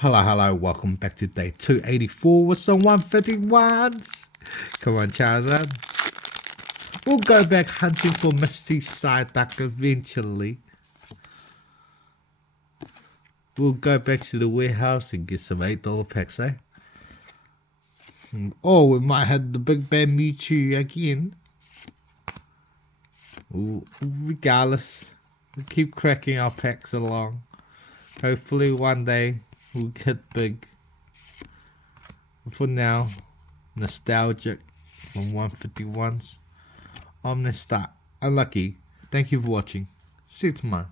Hello, welcome back to day 284 with some 151s. Come on, Charizard. We'll go back hunting for Misty Psyduck eventually. We'll go back to the warehouse and get some $8 packs, eh? Oh, we might have the Big Bad Mewtwo again. Ooh, regardless, we'll keep cracking our packs along. Hopefully one day we'll get big. For now, nostalgic from 151s. I'm Nesta. Unlucky. Thank you for watching. See you tomorrow.